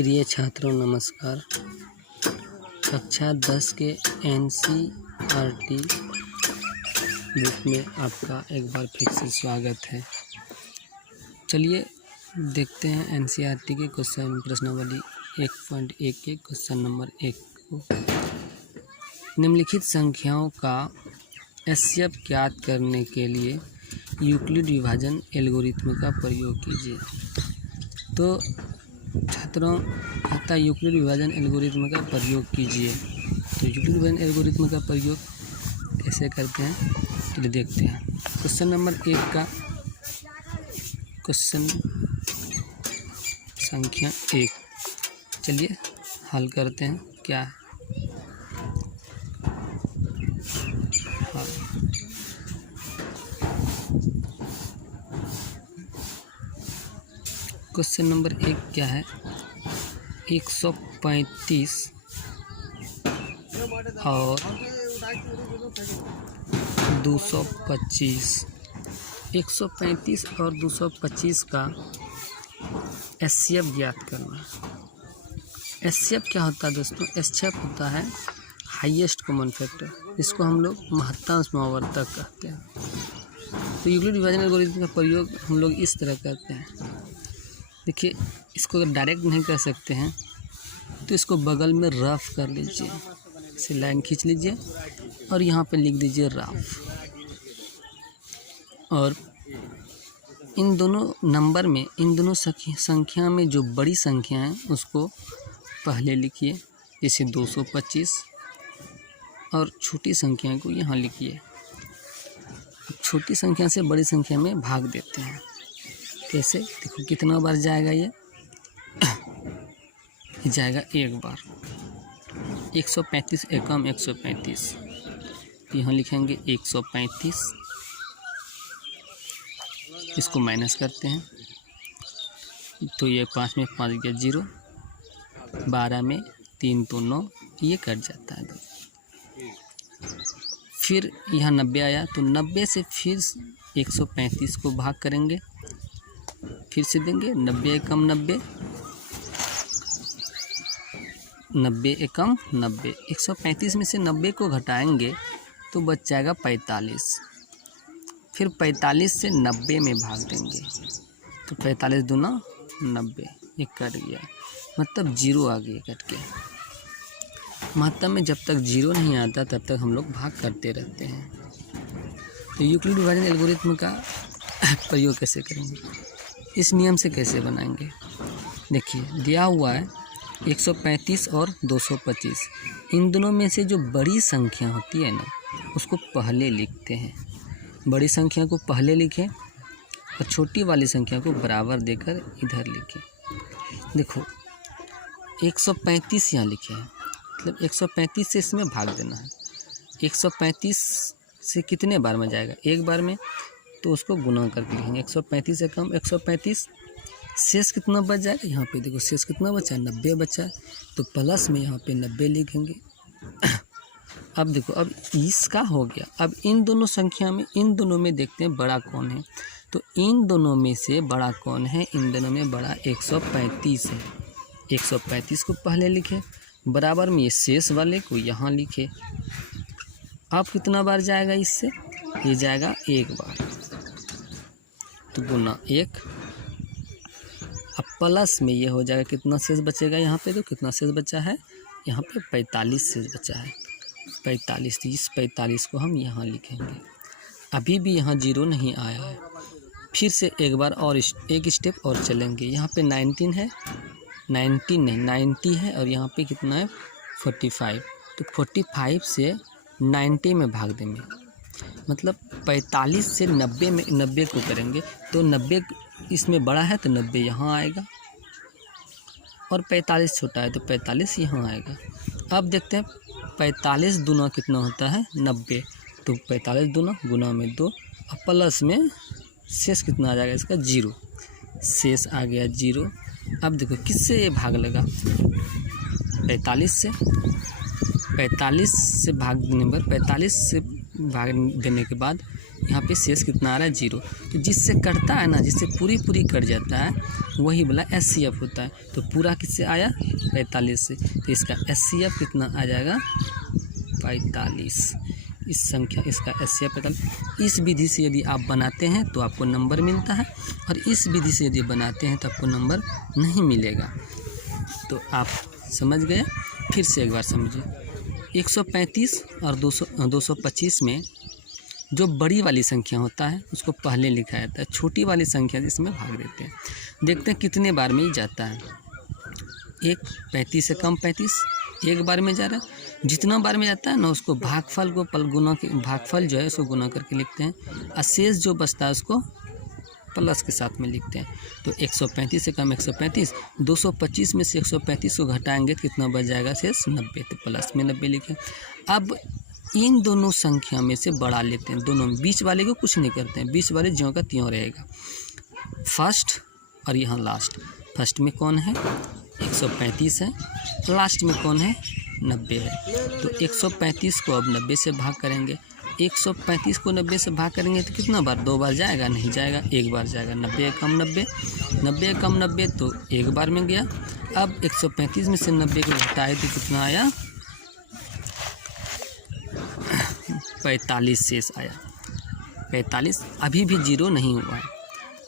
प्रिय छात्रों नमस्कार। कक्षा 10 के NCERT बुक में आपका एक बार फिर से स्वागत है। चलिए देखते हैं NCERT के प्रश्नावली 1.1 के क्वेश्चन नंबर 1 को। निम्नलिखित संख्याओं का HCF ज्ञात करने के लिए यूक्लिड विभाजन एल्गोरिथ्म का प्रयोग कीजिए। तो छात्रों कहता है यूक्लिड विभाजन एल्गोरिथ्म का प्रयोग कीजिए। तो यूक्लिड विभाजन एल्गोरिथ्म का प्रयोग कैसे करते हैं चलिए देखते हैं। क्वेश्चन नंबर 1 का क्वेश्चन संख्या 1 चलिए हल करते हैं। क्या है क्वेश्चन नंबर 1 क्या है? 135 और 225। 135 और 225 का HCF ज्ञात करना। HCF क्या होता है दोस्तों? HCF होता है हाईएस्ट कॉमन फैक्टर, जिसको हम लोग महत्तांश आवर्तक कहते हैं। तो यूक्लिड विभाजन एल्गोरिथ्म का प्रयोग हम लोग इस तरह करते हैं। देखिए, इसको अगर डायरेक्ट नहीं कर सकते हैं तो इसको बगल में रफ कर लीजिए, इसे लाइन खींच लीजिए और यहाँ पे लिख दीजिए रफ। और इन दोनों नंबर में, इन दोनों संख्या में जो बड़ी संख्या है उसको पहले लिखिए, जैसे 225, और छोटी संख्या को यहाँ लिखिए। छोटी संख्या से बड़ी संख्या में भाग देते हैं। कैसे? देखो कितना बार जाएगा ये जाएगा एक बार। 135 एकम 135, यहाँ लिखेंगे 135। इसको माइनस करते हैं तो ये 5 में 5 गया 0, 12 में 3 तो 9, ये कट जाता है। फिर यहाँ 90 आया तो 90 से फिर 135 को भाग करेंगे, फिर से देंगे 90 एकम 90, 90 एकम 90। 135 में से 90 को घटाएंगे तो बच जाएगा 45। फिर 45 से 90 में भाग देंगे तो 45 दूना 90, ये कट गया, मतलब 0 आ गया कट के। महत्तम में जब तक 0 नहीं आता तब तक हम लोग भाग करते रहते हैं। तो यूक्लिड विभाजन एल्गोरिथ्म का प्रयोग कैसे करेंगे, इस नियम से कैसे बनाएंगे? देखिए, दिया हुआ है 135 और 225। इन दोनों में से जो बड़ी संख्या होती है ना, उसको पहले लिखते हैं। बड़ी संख्या को पहले लिखें और छोटी वाली संख्या को बराबर देकर इधर लिखें। देखो 135 यहाँ लिखे हैं, मतलब 135 से इसमें भाग देना है। 135 से कितने बार में जाएगा? एक बार में, तो उसको गुना करके लिखेंगे। 135 से कम 135, शेष कितना बच जाएगा? यहाँ पे देखो शेष कितना बचा है, 90 बचा है, तो प्लस में यहाँ पे 90 लिखेंगे। अब देखो, अब इसका हो गया। अब इन दोनों संख्या में, इन दोनों में देखते हैं बड़ा कौन है। तो इन दोनों में से बड़ा कौन है? इन दोनों में बड़ा 135 है। 135 को पहले लिखे, बराबर में ये शेष वाले को यहाँ लिखे। अब कितना बार जाएगा इससे? ये जाएगा एक बार, तो गुना 1। अब प्लस में ये हो जाएगा, कितना शेष बचेगा यहाँ पे? तो कितना शेष बचा है यहाँ पे? 45 शेष बचा है। 45, तो इस 45 को हम यहाँ लिखेंगे। अभी भी यहाँ 0 नहीं आया है। फिर से एक बार और एक स्टेप और चलेंगे। यहाँ पे 19 है, 19 नहीं 90 है, और यहाँ पे कितना है 45। तो 45 से 90 में भाग देंगे, मतलब 45 से 90 में 90 को करेंगे तो 90 इसमें बड़ा है तो 90 यहाँ आएगा, और 45 छोटा है तो 45 यहाँ आएगा। अब देखते हैं 45 दूना कितना होता है 90, तो 45 दूना गुना में 2, और प्लस में शेष कितना आ जाएगा इसका? 0, शेष आ गया 0। अब देखो किससे ये भाग लगा? 45 से। 45 से भाग देने पर, 45 से भाग देने के बाद यहाँ पे शेष कितना आ रहा है 0। तो जिससे कटता है ना, जिससे पूरी कट जाता है वही वाला SCF होता है। तो पूरा किससे आया 45 से, तो इसका SCF कितना आ जाएगा 45। इस संख्या इसका SCF 45। इस विधि से यदि आप बनाते हैं तो आपको नंबर मिलता है, और इस विधि से यदि बनाते हैं तो आपको नंबर नहीं मिलेगा। तो आप समझ गए। फिर से एक बार समझिए, 135 और 225 में जो बड़ी वाली संख्या होता है उसको पहले लिखा जाता है, छोटी वाली संख्या जिसमें भाग देते हैं। देखते हैं कितने बार में ही जाता है। 35 से कम 35 एक बार में जा रहा है। जितना बार में जाता है ना उसको भागफल को गुना के भागफल जो है उसको गुना करके लिखते हैं, और शेष जो बचता है उसको प्लस के साथ में लिखते हैं। तो 135 से कम 135, 225 में से 135 को घटाएंगे तो कितना बच जाएगा शेष 90, तो प्लस में 90 लिखें। अब इन दोनों संख्या में से बड़ा लेते हैं, दोनों बीच वाले को कुछ नहीं करते हैं, बीच वाले ज्यों का त्यों रहेगा। फर्स्ट और यहाँ लास्ट, फर्स्ट में कौन है 135 है, लास्ट में कौन है 90 है। तो 135 को अब 90 से भाग करेंगे, 135 को 90 से भाग करेंगे तो कितना बार, 2 बार जाएगा, नहीं जाएगा, एक बार जाएगा। 90 कम 90, 90 कम 90 तो एक बार में गया। अब 135 में से 90 को घटाए तो कितना आया 45 शेष आया 45। अभी भी जीरो नहीं हुआ है,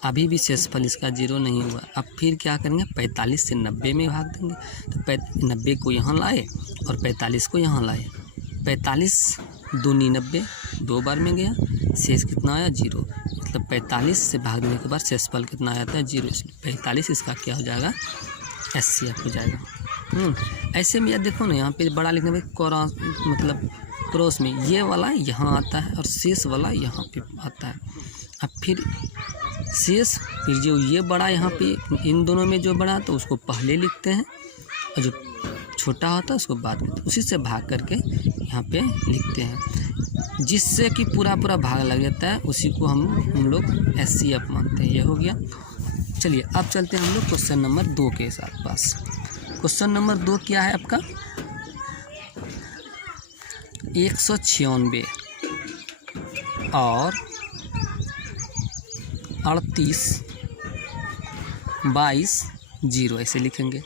अभी भी शेषफल इसका जीरो नहीं हुआ। अब फिर क्या करेंगे 45 से 90 में भाग देंगे, तो 90 को यहाँ लाए और 45 को यहाँ लाए। 45 दूनी 90, 2 बार में गया, शेष कितना आया 0। मतलब 45 से भाग देने के बाद शेषफल कितना आता है 0, इसलिए 45 इसका क्या हो जाएगा SCF हो जाएगा। ऐसे में यार देखो ना, यहाँ पे बड़ा लिखने में क्रॉस, मतलब क्रॉस में ये वाला यहाँ आता है और शेष वाला यहाँ पे आता है। अब फिर शेष, फिर जो ये बड़ा यहाँ पे इन दोनों में जो बड़ा तो उसको पहले लिखते हैं, और जो छोटा होता है उसको बाद में, तो उसी से भाग करके यहाँ पे लिखते हैं, जिससे कि पूरा भाग लग जाता है, उसी को हम लोग SCF मानते हैं। ये हो गया। चलिए अब चलते हैं हम लोग क्वेश्चन नंबर 2 के साथ पास। क्वेश्चन नंबर 2 क्या है आपका 196 और 38 22 0 ऐसे लिखेंगे।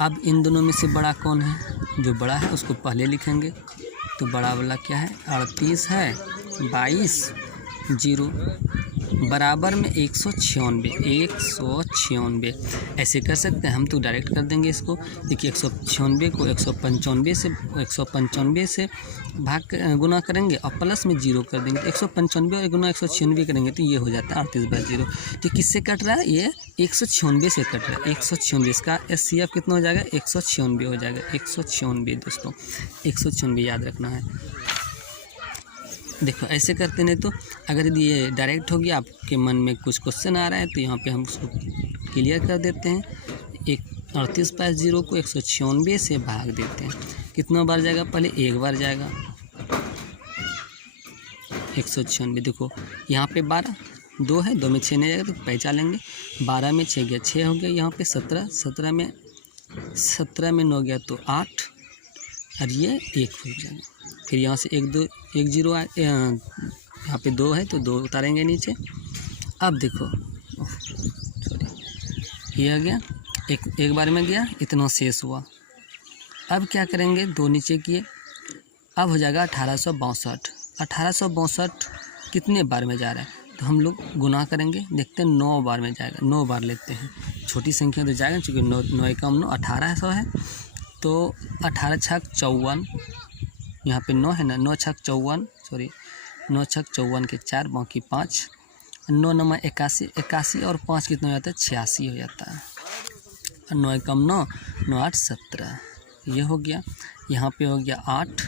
अब इन दोनों में से बड़ा कौन है, जो बड़ा है उसको पहले लिखेंगे। तो बड़ा वाला क्या है 38 है, 22 0 बराबर में 196 ऐसे कर सकते हैं हम, तो डायरेक्ट कर देंगे इसको। देखिए 196 को 195 से भाग गुना करेंगे और प्लस में 0 कर देंगे, तो 195 और गुना 196 करेंगे तो ये हो जाता है 38/0। तो किससे कट रहा है, ये 196 से कट रहा है। 196 का SCF कितना हो जाएगा 196 हो जाएगा। 196 दोस्तों, 196 याद रखना है। देखो ऐसे करते नहीं, तो अगर यदि ये डायरेक्ट हो गया, आपके मन में कुछ क्वेश्चन आ रहा है तो यहाँ पे हम उसको क्लियर कर देते हैं। 38/0 को 196 से भाग देते हैं, कितना बार जाएगा, पहले एक बार जाएगा 196। देखो यहाँ पे 12, 2 है, 2 में 6 नहीं जाएगा तो पहचान लेंगे। 12 में 6 गया 6 हो गया, यहाँ पे 17, 17 में 9 गया तो 8, और ये 1 हो जाएगा। फिर यहाँ से 1 0 यहाँ पे 2 है तो 2 उतारेंगे नीचे। अब देखो सॉरी, ये आ गया, एक बार में गया, इतना शेष हुआ। अब क्या करेंगे, 2 नीचे किए, अब हो जाएगा 1862। 1862 कितने बार में जा रहा है, तो हम लोग गुना करेंगे, देखते हैं 9 बार में जाएगा। 9 बार लेते हैं, छोटी संख्या तो जाएगा, चूँकि 9 एकम 9 1800 है, तो 18 छक 54, यहाँ पे 9 है ना, 9 छक 54, सॉरी 9 छक 54 के 4, बाकी 5, 9 9 81, 81 और 5 कितना हो जाता है 86 हो जाता है। 9 एकम 9, 9 8 17, ये हो गया। यहाँ पे हो गया 8,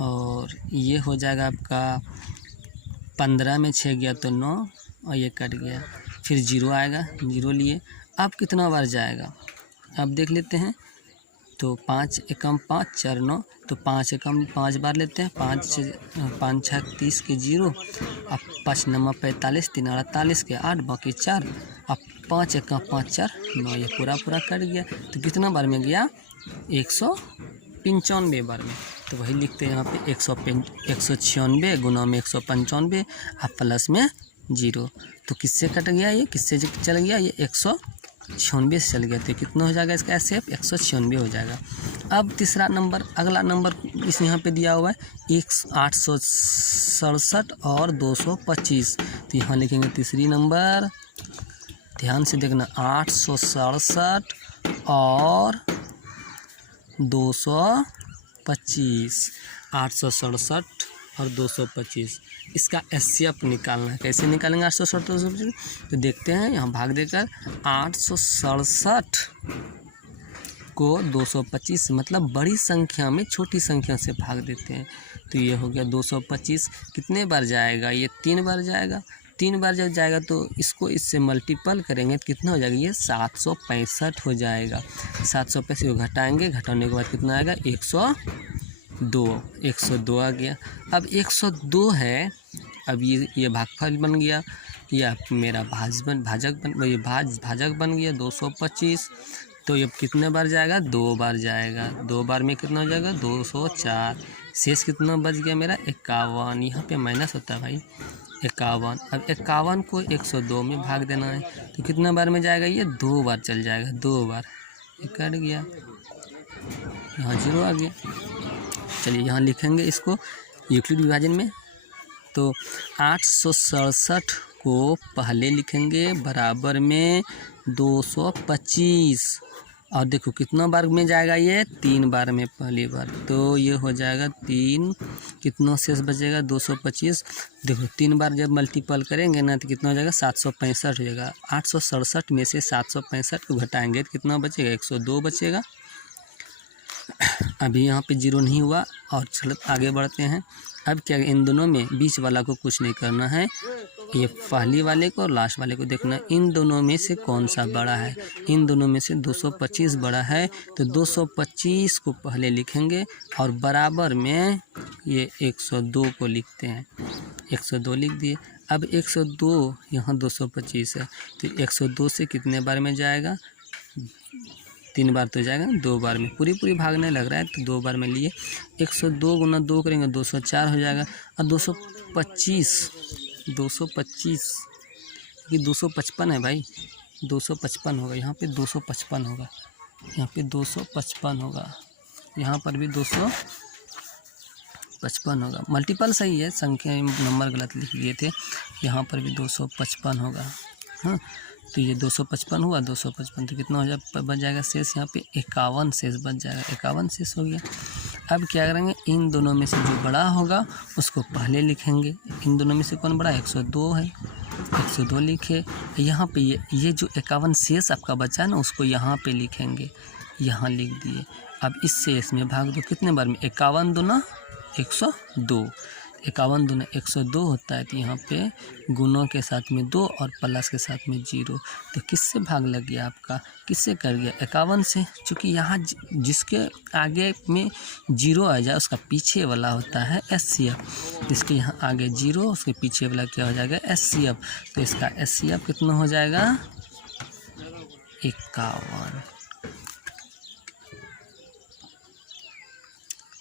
और ये हो जाएगा आपका 15 में 6 गया तो 9, और ये कट गया, फिर 0 आएगा, 0 लिए। अब कितना बार जाएगा, अब देख लेते हैं। तो 5 एकम 5 4 9, तो 5 एकम 5 बार लेते हैं, 5 6 30 के 0, अब 5 9 45, 3 48 के 8, बाकी 4, अब 5 एकम 5 4 9, ये पूरा कट गया। तो कितना बार में गया 195 बार में। तो वही लिखते हैं यहाँ पे 196 गुना में 195, अब प्लस में जीरो। तो किससे कट गया, ये किससे चल गया, ये 196 से चल गया। तो कितना हो जाएगा इसका एचसीएफ, 196 हो जाएगा। अब तीसरा नंबर, अगला नंबर इस यहाँ पे दिया हुआ है 867 और 225। तो यहाँ लिखेंगे तीसरी नंबर, ध्यान से देखना, 867 और 225, 867 और 225। इसका एचसीएफ निकालना है। कैसे निकालेंगे 867 225? तो देखते हैं, यहाँ भाग देकर 867 को 225 मतलब बड़ी संख्या में छोटी संख्या से भाग देते हैं। तो ये हो गया 225। कितने बार जाएगा, ये 3 बार जाएगा। 3 बार जब जाएगा तो इसको इससे मल्टीपल करेंगे तो कितना हो जाएगा, ये 765 हो जाएगा। 765 को घटाएंगे, घटाने के बाद कितना आएगा, 102 आ गया। अब 102 है, अब ये भागफल बन गया, या मेरा भाजक बन गया 225। तो ये कितने बार जाएगा, 2 बार जाएगा। 2 बार में कितना हो जाएगा, 204। शेष कितना बच गया मेरा, 51। यहाँ पे माइनस होता है भाई, 51। अब 51 को 102 में भाग देना है। तो कितना बार में जाएगा, ये 2 बार चल जाएगा, 2 बार। ये कट गया, यहाँ 0 आ गया। चलिए यहाँ लिखेंगे इसको यूक्लिड विभाजन में। तो 867 को पहले लिखेंगे बराबर में 225, और देखो कितना बार में जाएगा, ये 3 बार में पहली बार। तो ये हो जाएगा 3, कितना शेष बचेगा, 225। देखो 3 बार जब मल्टीपल करेंगे ना तो कितना हो जाएगा, 765 हो जाएगा। 867 में से 765 को घटाएंगे तो कितना बचेगा, 102 बचेगा। अभी यहाँ पे 0 नहीं हुआ, और चलो आगे बढ़ते हैं। अब क्या, इन दोनों में बीच वाला को कुछ नहीं करना है, ये पहली वाले को और लास्ट वाले को देखना, इन दोनों में से कौन सा बड़ा है। इन दोनों में से 225 बड़ा है, तो 225 को पहले लिखेंगे और बराबर में ये 102 को लिखते हैं। 102 लिख दिए। अब 102 यहाँ 225 है, तो 102 से कितने बार में जाएगा, 3 बार तो जाएगा, 2 बार में पूरी भागने लग रहा है, तो 2 बार में लिए। 102 गुना 2 करेंगे 204 हो जाएगा। और 225 ये 255 है भाई, 255 होगा। यहाँ पे 255 होगा, यहाँ पे 255 होगा, यहाँ पर भी 255 होगा। मल्टीपल सही है, संख्या नंबर गलत लिख दिए थे। यहाँ पर भी 255 होगा। हाँ, तो ये 255 हुआ, 255 तो कितना हो जाए, बच जाएगा शेष, यहाँ पे 51 शेष बच जाएगा। 51 शेष हो गया। अब क्या करेंगे, इन दोनों में से जो बड़ा होगा उसको पहले लिखेंगे। इन दोनों में से कौन बड़ा है, 102 है, 102 लिखे। यहाँ पे ये जो 51 शेष आपका बचा है ना, उसको यहाँ पे लिखेंगे, यहाँ लिख दिए। अब इस शेष में भाग दो, कितने बार में, 51 दूना 102, 51 दूना 102 होता है। तो यहाँ पे गुणों के साथ में 2 और प्लस के साथ में 0। तो किससे भाग लग गया आपका, किससे कर गया, 51 से। चूँकि यहाँ जिसके आगे में 0 आ जाए उसका पीछे वाला होता है एचसीएफ। जिसके यहाँ आगे 0 उसके पीछे वाला क्या हो जाएगा, एचसीएफ। तो इसका एचसीएफ कितना हो जाएगा, 51।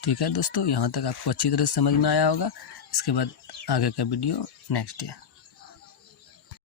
ठीक है दोस्तों, यहाँ तक आपको अच्छी तरह से समझ में आया होगा। इसके बाद आगे का वीडियो नेक्स्ट है।